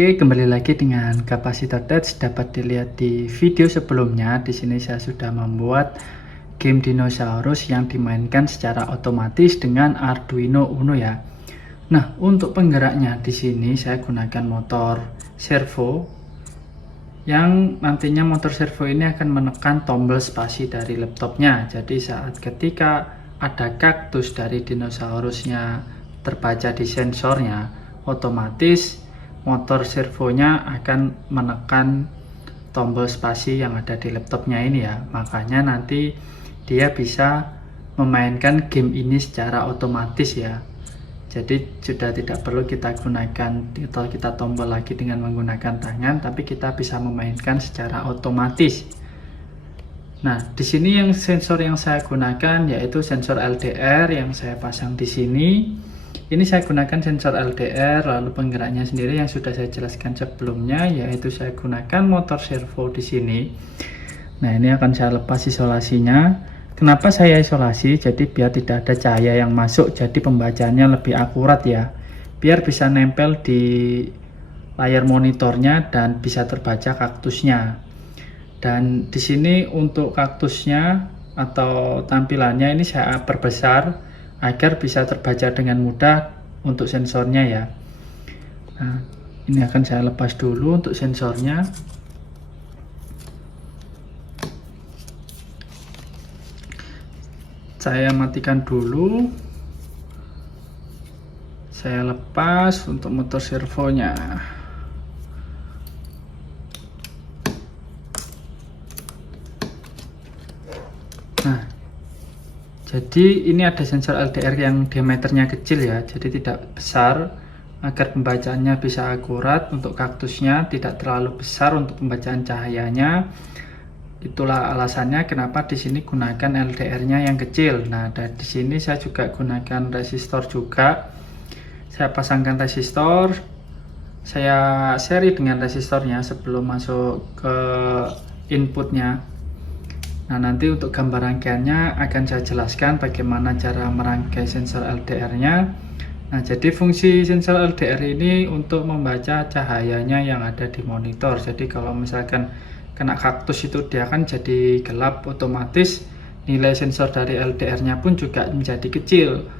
Oke, kembali lagi dengan kapasitor touch. Dapat dilihat di video sebelumnya. Di sini saya sudah membuat game dinosaurus yang dimainkan secara otomatis dengan Arduino Uno ya. Nah, untuk penggeraknya di sini saya gunakan motor servo yang nantinya motor servo ini akan menekan tombol spasi dari laptopnya. Jadi saat ketika ada kaktus dari dinosaurusnya terbaca di sensornya, otomatis motor servonya akan menekan tombol spasi yang ada di laptopnya ini ya. Makanya nanti dia bisa memainkan game ini secara otomatis ya. Jadi sudah tidak perlu kita gunakan atau kita tombol lagi dengan menggunakan tangan, tapi kita bisa memainkan secara otomatis. Nah, di sini yang sensor yang saya gunakan yaitu sensor LDR yang saya pasang di sini. Ini saya gunakan sensor LDR, lalu penggeraknya sendiri yang sudah saya jelaskan sebelumnya, yaitu saya gunakan motor servo di sini. Nah, ini akan saya lepas isolasinya. Kenapa saya isolasi? Jadi biar tidak ada cahaya yang masuk, jadi pembacaannya lebih akurat ya. Biar bisa nempel di layar monitornya dan bisa terbaca kaktusnya. Dan di sini untuk kaktusnya atau tampilannya ini saya perbesar agar bisa terbaca dengan mudah untuk sensornya ya. Nah, ini akan saya lepas dulu untuk sensornya. Saya matikan dulu. Saya lepas untuk motor servonya. Nah, jadi ini ada sensor LDR yang diameternya kecil ya, jadi tidak besar, agar pembacaannya bisa akurat. Untuk kaktusnya tidak terlalu besar untuk pembacaan cahayanya. Itulah alasannya kenapa di sini gunakan LDR-nya yang kecil. Nah, dan di sini saya juga gunakan resistor juga. Saya pasangkan resistor, saya seri dengan resistornya sebelum masuk ke inputnya. Nah, nanti untuk gambar rangkaiannya akan saya jelaskan bagaimana cara merangkai sensor LDR-nya. Nah, jadi fungsi sensor LDR ini untuk membaca cahayanya yang ada di monitor. Jadi kalau misalkan kena kaktus itu dia kan jadi gelap, otomatis nilai sensor dari LDR-nya pun juga menjadi kecil.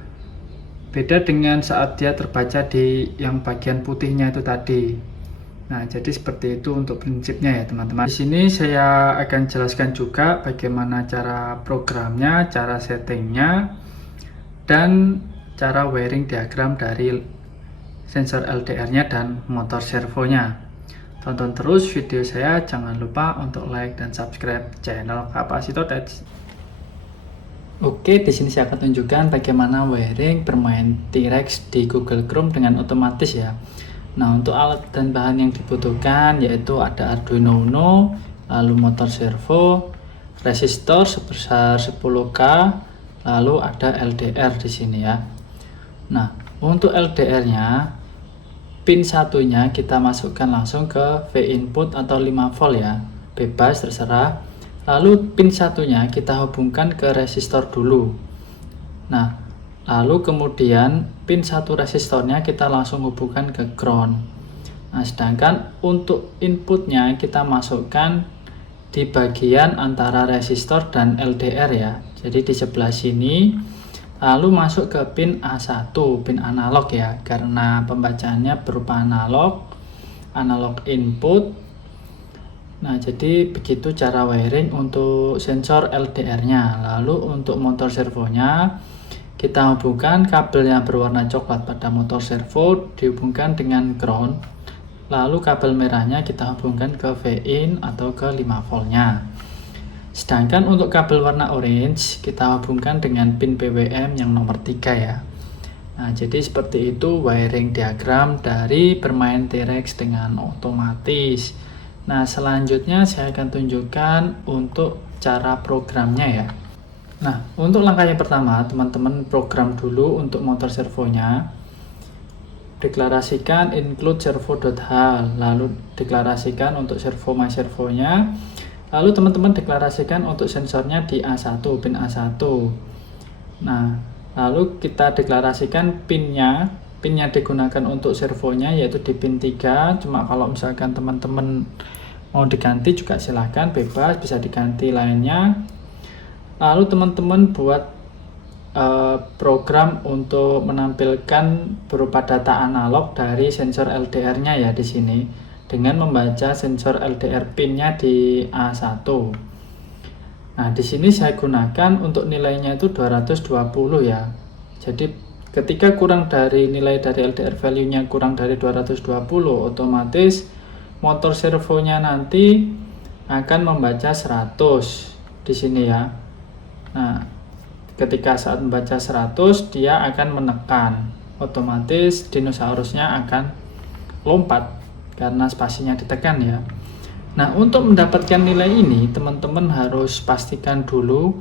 Beda dengan saat dia terbaca di yang bagian putihnya itu tadi. Nah, jadi seperti itu untuk prinsipnya ya teman-teman. Di sini saya akan jelaskan juga bagaimana cara programnya, cara settingnya, dan cara wiring diagram dari sensor LDR-nya dan motor servonya. Tonton terus video saya, jangan lupa untuk like dan subscribe channel Kapasitor Touch. Oke, di sini saya akan tunjukkan bagaimana wiring bermain T-Rex di Google Chrome dengan otomatis ya. Nah, untuk alat dan bahan yang dibutuhkan yaitu ada Arduino Uno, lalu motor servo, resistor sebesar 10K, lalu ada LDR di sini ya. Nah, untuk LDR-nya pin satunya kita masukkan langsung ke V input atau 5 volt ya, bebas terserah. Lalu pin satunya kita hubungkan ke resistor dulu. Nah, lalu kemudian pin satu resistornya kita langsung hubungkan ke ground. Nah, sedangkan untuk inputnya kita masukkan di bagian antara resistor dan LDR ya. Jadi di sebelah sini, lalu masuk ke pin A1, pin analog ya, karena pembacaannya berupa analog input. Nah, jadi begitu cara wiring untuk sensor LDR-nya. Lalu untuk motor servonya kita hubungkan kabel yang berwarna coklat pada motor servo dihubungkan dengan ground. Lalu kabel merahnya kita hubungkan ke V-in atau ke 5 voltnya. Sedangkan untuk kabel warna orange kita hubungkan dengan pin PWM yang nomor 3 ya. Nah, jadi seperti itu wiring diagram dari bermain T-Rex dengan otomatis. Nah, selanjutnya saya akan tunjukkan untuk cara programnya ya. Nah, untuk langkah yang pertama, teman-teman program dulu untuk motor servonya. Deklarasikan include servo.h, lalu deklarasikan untuk servo my servonya. Lalu teman-teman deklarasikan untuk sensornya di A1, pin A1. Nah, lalu kita deklarasikan pinnya pinnya digunakan untuk servonya yaitu di pin 3. Cuma kalau misalkan teman-teman mau diganti juga silahkan, bebas, bisa diganti lainnya. Lalu teman-teman buat program untuk menampilkan berupa data analog dari sensor LDR-nya ya di sini dengan membaca sensor LDR pin-nya di A1. Nah, di sini saya gunakan untuk nilainya itu 220 ya. Jadi ketika kurang dari nilai dari LDR value-nya kurang dari 220, otomatis motor servonya nanti akan membaca 100 di sini ya. Nah, ketika saat membaca 100 dia akan menekan, otomatis dinosaurusnya akan lompat karena spasinya ditekan ya. Nah, untuk mendapatkan nilai ini teman-teman harus pastikan dulu,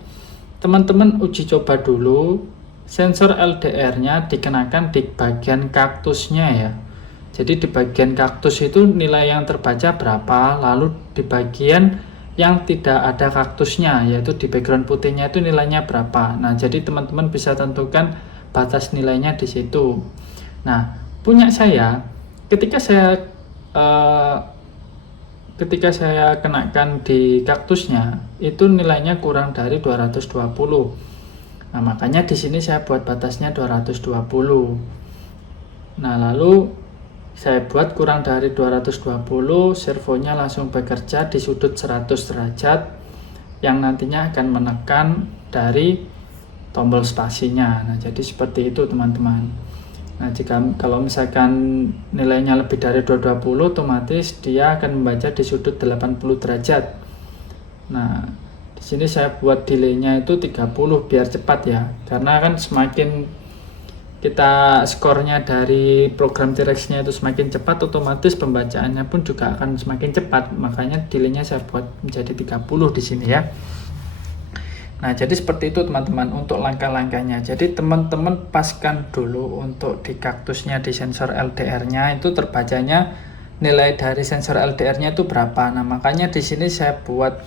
teman-teman uji coba dulu sensor LDR-nya dikenakan di bagian kaktusnya ya. Jadi di bagian kaktus itu nilai yang terbaca berapa, lalu di bagian yang tidak ada kaktusnya yaitu di background putihnya itu nilainya berapa. Nah, jadi teman-teman bisa tentukan batas nilainya di situ. Nah, punya saya ketika saya kenakan di kaktusnya itu nilainya kurang dari 220. Nah, makanya di sini saya buat batasnya 220. Nah, lalu saya buat kurang dari 220, servonya langsung bekerja di sudut 100 derajat yang nantinya akan menekan dari tombol spasinya. Nah, jadi seperti itu teman-teman. Nah, kalau misalkan nilainya lebih dari 220, otomatis dia akan membaca di sudut 80 derajat. Nah, di sini saya buat delaynya itu 30 biar cepat ya. Karena kan semakin kita skornya dari program T-Rex-nya itu semakin cepat, otomatis pembacaannya pun juga akan semakin cepat. Makanya delaynya saya buat menjadi 30 di sini ya. Nah, jadi seperti itu teman-teman untuk langkah-langkahnya. Jadi teman-teman paskan dulu untuk di kaktusnya di sensor LDR-nya itu terbacanya nilai dari sensor LDR-nya itu berapa. Nah, makanya di sini saya buat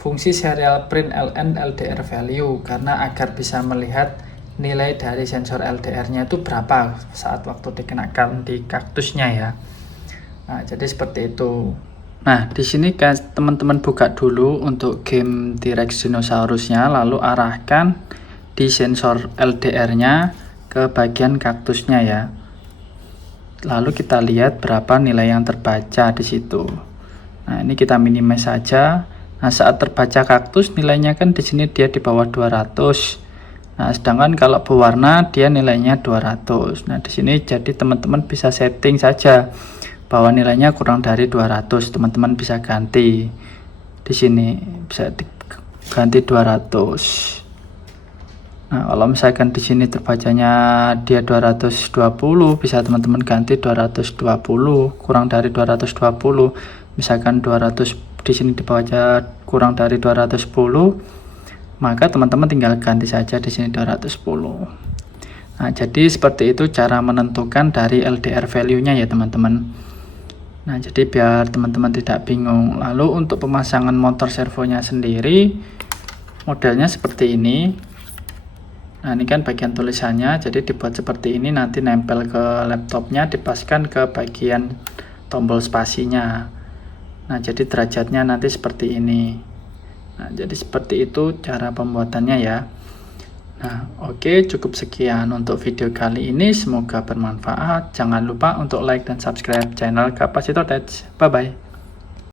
fungsi serial print ln LDR value karena agar bisa melihat nilai dari sensor LDR-nya itu berapa saat waktu dikenakan di kaktusnya ya. Nah, jadi seperti itu. Nah, di sini teman-teman buka dulu untuk game T-Rex dinosaurusnya, lalu arahkan di sensor LDR-nya ke bagian kaktusnya ya. Lalu kita lihat berapa nilai yang terbaca di situ. Nah, ini kita minimize saja. Nah, saat terbaca kaktus nilainya kan di sini dia di bawah 200. Nah, sedangkan kalau berwarna dia nilainya 200. Nah, di sini jadi teman-teman bisa setting saja bahwa nilainya kurang dari 200. Teman-teman bisa ganti. Di sini bisa ganti 200. Nah, kalau misalkan di sini terbacanya dia 220, bisa teman-teman ganti 220, kurang dari 220. Misalkan 200 di sini dibaca kurang dari 210. Maka teman-teman tinggal ganti saja di sini 210. Nah, jadi seperti itu cara menentukan dari LDR value-nya ya teman-teman. Nah, jadi biar teman-teman tidak bingung. Lalu untuk pemasangan motor servonya sendiri modelnya seperti ini. Nah, ini kan bagian tulisannya, jadi dibuat seperti ini, nanti nempel ke laptopnya, dipaskan ke bagian tombol spasinya. Nah, jadi derajatnya nanti seperti ini. Nah, jadi seperti itu cara pembuatannya ya. Nah, oke, cukup sekian untuk video kali ini. Semoga bermanfaat. Jangan lupa untuk like dan subscribe channel Kapasitor Tech. Bye-bye.